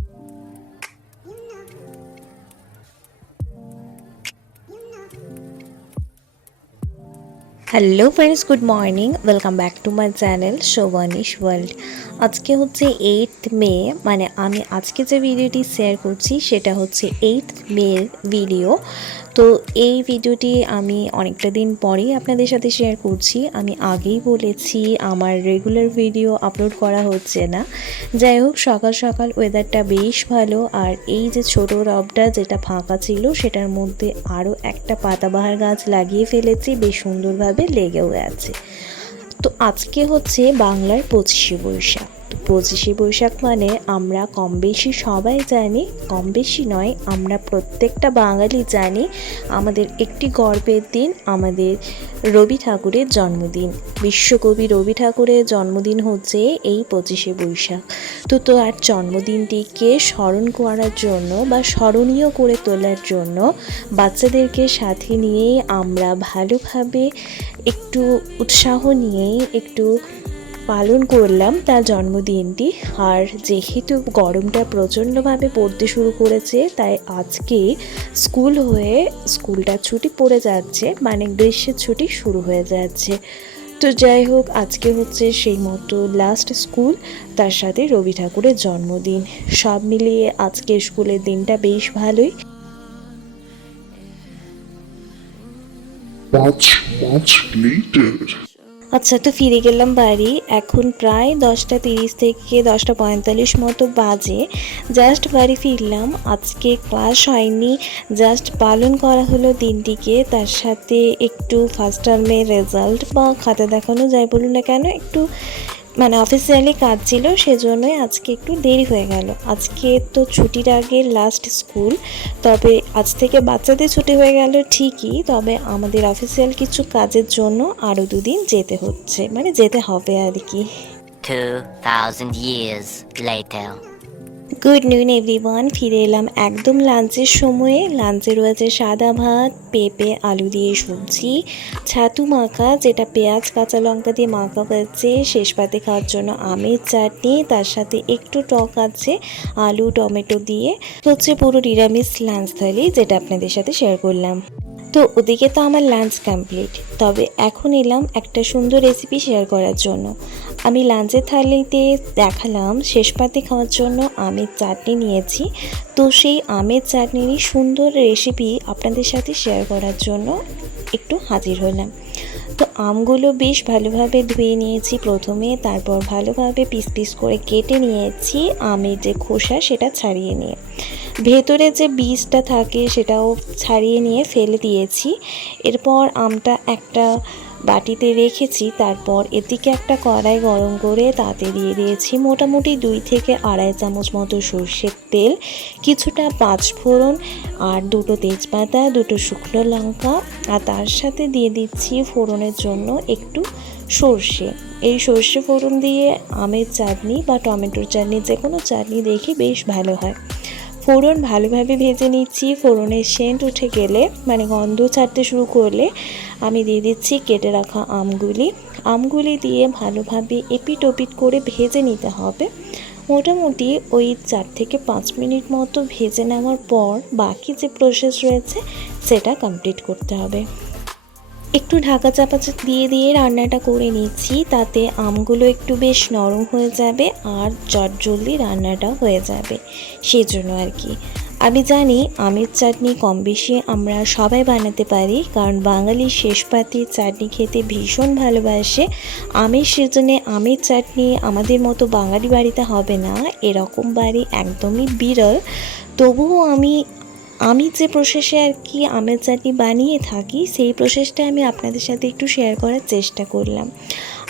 you hello friends, good morning. Welcome back to my channel Shobhanish world. আজকে হচ্ছে eighth মে মানে আমি আজকে যে ভিডিওটি শেয়ার করছি সেটা হচ্ছে এইথ মের ভিডিও। তো এই ভিডিওটি আমি অনেকটা দিন পরেই আপনাদের সাথে শেয়ার করছি। আমি আগেই বলেছি, আমার রেগুলার ভিডিও আপলোড করা হচ্ছে না। যাই হোক, সকাল সকাল ওয়েদারটা বেশ ভালো। আর এই যে ছোট রবটা যেটা ফাঁকা ছিল, সেটার মধ্যে আরও একটা পাতাবাহার গাছ লাগিয়ে ফেলেছি, বেশ সুন্দরভাবে। লেগেও আছে। তো আজকে হচ্ছে বাংলার পঁচিশে বৈশাখ। পঁচিশে বৈশাখ মানে আমরা কম বেশি সবাই জানি কম বেশি নয়, আমরা প্রত্যেকটা বাঙালি জানি আমাদের একটি গর্বের দিন, আমাদের রবি ঠাকুরের জন্মদিন। বিশ্বকবি রবি ঠাকুরের জন্মদিন হচ্ছে এই পঁচিশে বৈশাখ। তো আর জন্মদিনটিকে স্মরণ করার জন্য বা স্মরণীয় করে তোলার জন্য বাচ্চাদেরকে সাথে নিয়েই আমরা ভালোভাবে একটু উৎসাহ নিয়েই একটু পালন করলাম তার জন্মদিনটি। আর যেহেতু গরমটা প্রচণ্ডভাবে পড়তে শুরু করেছে তাই আজকে স্কুল হয়ে স্কুলটা ছুটি পড়ে যাচ্ছে মানে গ্রীষ্মের ছুটি শুরু হয়ে যাচ্ছে। তো যাই হোক আজকে হচ্ছে সেই মতো লাস্ট স্কুল তার সাথে রবি ঠাকুরের জন্মদিন। সব মিলিয়ে আজকে স্কুলের দিনটা বেশ ভালোই। Much, much later. আচ্ছা তো ফিরে গেলাম বাড়ি। এখন প্রায় দশটা তিরিশ থেকে দশটা পঁয়তাল্লিশ মতো বাজে। জাস্ট বাড়ি ফিরলাম। আজকে ক্লাস হয়নি। জাস্ট পালন করা হলো দিনটিকে। তার সাথে একটু ফার্স্ট টার্মের রেজাল্ট বা খাতা দেখানো যায় বলুন না কেন, একটু মানে অফিসিয়ালি কাজ ছিল সেজন্যই আজকে একটু দেরি হয়ে গেল আজকে তো ছুটির আগে লাস্ট স্কুল তবে আজ থেকে বাচ্চাদের ছুটি হয়ে গেল ঠিকই তবে আমাদের অফিসিয়াল কিছু কাজের জন্য আরও দুদিন যেতে হচ্ছে মানে যেতে হবে আর কি 2,000 years later. Good noon everyone ফিরে এলাম একদম লাঞ্চের সময়ে। লাঞ্চে রয়েছে সাদা ভাত, পেঁপে, আলু দিয়ে সবজি, ছাতু মাখা, যেটা পেঁয়াজ, কাঁচা লঙ্কা দিয়ে মাখা হয়েছে। শেষ পাতে খাওয়ার জন্য আমের চাটনি, তার সাথে একটু টক আছে, আলু, টমেটো দিয়ে। হচ্ছে পুরো নিরামিষ লাঞ্চ থালি, যেটা আপনাদের সাথে শেয়ার করলাম। তো ওদিকে তো আমার লাঞ্চ কমপ্লিট তবে এখন এলাম একটা সুন্দর রেসিপি শেয়ার করার জন্য। আমি লাঞ্চের থালিতে দেখালাম শেষ পাতে খাওয়ার জন্য আমের চাটনি নিয়েছি। তো সেই আমের চাটনিরই সুন্দর রেসিপি আপনাদের সাথে শেয়ার করার জন্য একটু হাজির হলাম। তো আমগুলো বেশ ভালোভাবে ধুয়ে নিয়েছি প্রথমে, তারপর ভালোভাবে পিস পিস করে কেটে নিয়েছি আমের যে খোসা সেটা ছাড়িয়ে নিয়ে। ভেতরে যে বীজটা থাকে সেটাও ছাড়িয়ে নিয়ে ফেলে দিয়েছি। এরপর আমটা একটা বাটিতে রেখেছি, তারপর এদিকে একটা কড়াই গরম করে তাতে দিয়ে দিয়েছি মোটামুটি দুই থেকে আড়াই চামচ মতো সর্ষের তেল, কিছুটা পাঁচফোড়ন আর দুটো তেজপাতা, দুটো শুকনো লঙ্কা আর তার সাথে দিয়ে দিচ্ছি ফোড়নের জন্য একটু সর্ষে। এই সর্ষে ফোড়ন দিয়ে আমের চাটনি বা টমেটোর চাটনি যে কোনো চাটনি দেখি বেশ ভালো হয়। ফোড়ন ভালোভাবে ভেজে নিচ্ছি। ফোড়নের সেন্ট উঠে গেলে মানে গন্ধ ছাড়তে শুরু করলে আমি দিয়ে দিচ্ছি কেটে রাখা আমগুলি। আমগুলি দিয়ে ভালোভাবে এপিট ওপিট করে ভেজে নিতে হবে। মোটামুটি ওই চার থেকে পাঁচ মিনিট মতো ভেজে নেওয়ার পর বাকি যে প্রসেস রয়েছে, সেটা কমপ্লিট করতে হবে। একটু ঢাকা চাপা দিয়ে দিয়ে রান্নাটা করে নিচ্ছি, তাতে আমগুলো একটু বেশ নরম হয়ে যাবে আর জলদি রান্নাটা হয়ে যাবে সেই জন্য আর কি। আমি জানি আমের চাটনি কম বেশি আমরা সবাই বানাতে পারি, কারণ বাঙালির শেষ পাতির চাটনি খেতে ভীষণ ভালোবাসে। আমের সিজনে আমের চাটনি আমাদের মতো বাঙালি বাড়িতে হবে না, এরকম বাড়ি একদমই বিরল। তবুও আমি আমি যে প্রসেসে আর কি আমের চাটনি বানিয়ে থাকি, সেই প্রসেসটা আমি আপনাদের সাথে একটু শেয়ার করার চেষ্টা করলাম।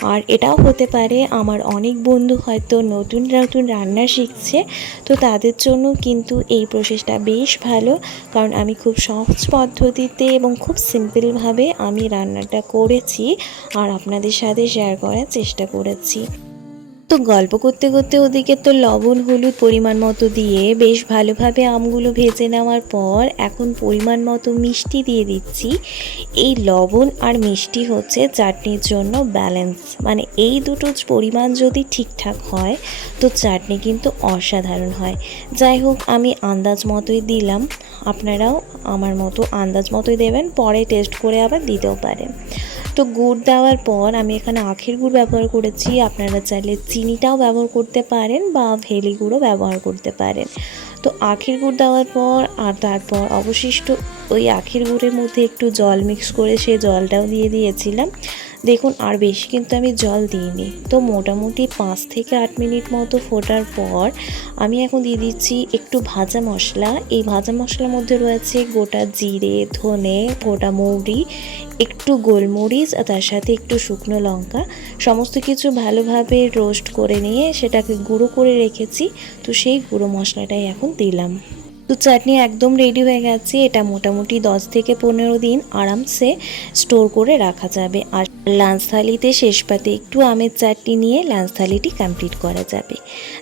আর এটাও হতে পারে আমার অনেক বন্ধু হয়তো নতুন নতুন রান্না শিখছে, তো তাদের জন্য কিন্তু এই প্রসেসটা বেশ ভালো। কারণ আমি খুব সহজ পদ্ধতিতে এবং খুব সিম্পলভাবে আমি রান্নাটা করেছি আর আপনাদের সাথে শেয়ার করার চেষ্টা করেছি। তো গল্প করতে করতে ওদিকে তো লবণ, হলুদ পরিমাণ মতো দিয়ে বেশ ভালোভাবে আমগুলো ভেজে নেওয়ার পর এখন পরিমাণ মতো মিষ্টি দিয়ে দিচ্ছি। এই লবণ আর মিষ্টি হচ্ছে চাটনির জন্য ব্যালেন্স মানে এই দুটো পরিমাণ যদি ঠিকঠাক হয়, তো চাটনি কিন্তু অসাধারণ হয়। যাই হোক, আমি আন্দাজ মতোই দিলাম। আপনারাও আমার মতো আন্দাজ মতোই দেবেন, পরে টেস্ট করে আবার দিতেও পারেন। তো গুড় দেওয়ার পর আমি এখানে আখের গুড় ব্যবহার করেছি। আপনারা চাইলে চিনিটাও ব্যবহার করতে পারেন বা ভেলি গুঁড়ো ব্যবহার করতে পারেন। তো আখের গুড় দেওয়ার পর আর তারপর অবশিষ্ট ওই আখের গুঁড়ের মধ্যে একটু জল মিক্স করে সেই জলটাও দিয়ে দিয়েছিলাম। দেখুন, আর বেশি কিন্তু আমি জল দিইনি। তো মোটামুটি পাঁচ থেকে আট মিনিট মতো ফোটার পর আমি এখন দিয়ে দিচ্ছি একটু ভাজা মশলা। এই ভাজা মশলার মধ্যে রয়েছে গোটা জিরে, ধনে, গোটা মৌরি, একটু গোলমরিচ আর তার সাথে একটু শুকনো লঙ্কা। সমস্ত কিছু ভালোভাবে রোস্ট করে নিয়ে সেটাকে গুঁড়ো করে রেখেছি। তো সেই গুঁড়ো মশলাটাই এখন দিলাম। তো চাটনি একদম রেডি হয়ে গেছে। এটা মোটামুটি দশ থেকে পনেরো দিন আরামসে স্টোর করে রাখা যাবে। আর লাঞ্চ থালিতে শেষ পাতে একটু আমের চাটনি নিয়ে লাঞ্চ থালিটি কমপ্লিট করা যাবে।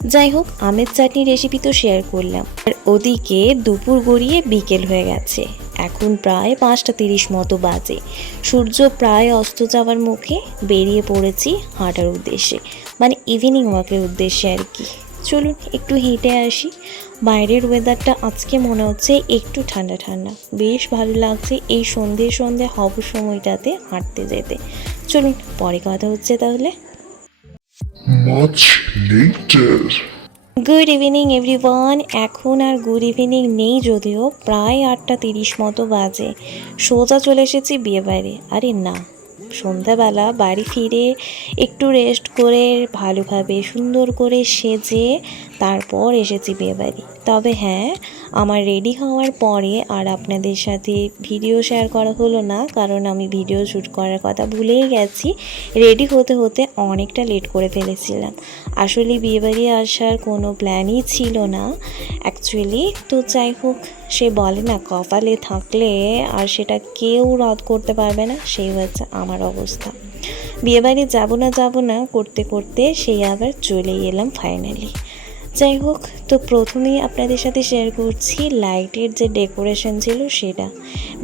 যাই হোক, আমের চাটনি রেসিপি তো শেয়ার করলাম। আর ওদিকে দুপুর গড়িয়ে বিকেল হয়ে গেছে। এখন প্রায় পাঁচটা তিরিশ মতো বাজে। সূর্য প্রায় অস্ত যাওয়ার মুখে বেরিয়ে পড়েছি হাঁটার উদ্দেশ্যে। মানে ইভিনিং ওয়াকের উদ্দেশ্যে আর কি। চলুন, একটু হেঁটে আসি। বাইরের ওয়েদারটা আজকে মনে হচ্ছে একটু ঠান্ডা ঠান্ডা। বেশ ভালো লাগছে এই সন্ধে সন্ধে হব সময়টাতে হাঁটতে যেতে। চলুন পরে কথা হচ্ছে তাহলে। গুড ইভিনিং এভরিওয়ান এখন আর গুড ইভিনিং নেই যদিও প্রায় আটটা তিরিশ মতো বাজে। সোজা চলে এসেছি বিয়ে বাড়ি। আরে না সন্ধ্যাবেলা বাড়ি ফিরে একটু রেস্ট করে ভালোভাবে সুন্দর করে সেজে তারপর এসেছি বিয়ে বাড়ি। তবে হ্যাঁ আমার রেডি হওয়ার পরে আর আপনাদের সাথে ভিডিও শেয়ার করা হলো না, কারণ আমি ভিডিও শ্যুট করার কথা ভুলেই গেছি। রেডি হতে হতে অনেকটা লেট করে ফেলেছিলাম। আসলে বিয়েবাড়ি আসার কোনো প্ল্যানই ছিল না। অ্যাকচুয়ালি তো যাই হোক, সে বলে না, কপালে থাকলে আর সেটা কেউ রদ করতে পারবে না, সেই হচ্ছে আমার অবস্থা। বিয়েবাড়ি যাব না যাব না, করতে করতে সেই আবার চলে এলাম ফাইনালি যাই হোক, তো প্রথমেই আপনাদের সাথে শেয়ার করছি লাইটের যে ডেকোরেশন ছিল সেটা।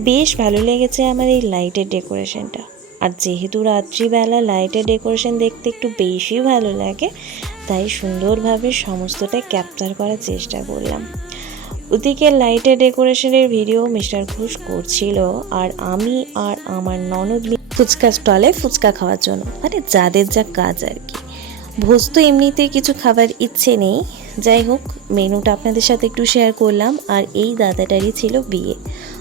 বেশ ভালো লেগেছে আমার এই লাইটের ডেকোরেশনটা আর যেহেতু রাত্রিবেলা লাইটের ডেকোরেশন দেখতে একটু বেশি ভালো লাগে, তাই সুন্দরভাবে সমস্তটা ক্যাপচার করার চেষ্টা করলাম। ওদিকে লাইটের ডেকোরেশনের ভিডিও মিস্টার ঘোষ করছিল, আর আমি আর আমার ননদ ফুচকা স্টলে ফুচকা খাওয়ার জন্য। মানে যাদের যা কাজ আর কি। ভোজ তো এমনিতেই কিছু খাবার ইচ্ছে নেই। যাই হোক, মেনুটা আপনাদের সাথে একটু শেয়ার করলাম আর এই দাদাটারই ছিল বিয়ে।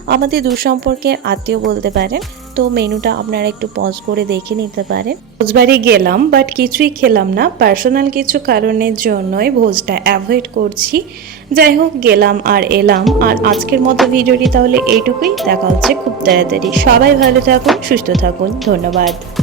আমাদের দূর সম্পর্কের আত্মীয় বলতে পারেন, তো মেনুটা আপনারা একটু পজ করে দেখে নিতে পারেন। ভোজবাড়ি গেলাম বাট কিছুই খেলাম না। পার্সোনাল কিছু কারণের জন্যই ভোজটা অ্যাভয়েড করছি। যাই হোক, গেলাম আর এলাম। আর আজকের মতো ভিডিওটি তাহলে এইটুকুই। দেখা হচ্ছে খুব তাড়াতাড়ি। সবাই ভালো থাকুন, সুস্থ থাকুন। ধন্যবাদ।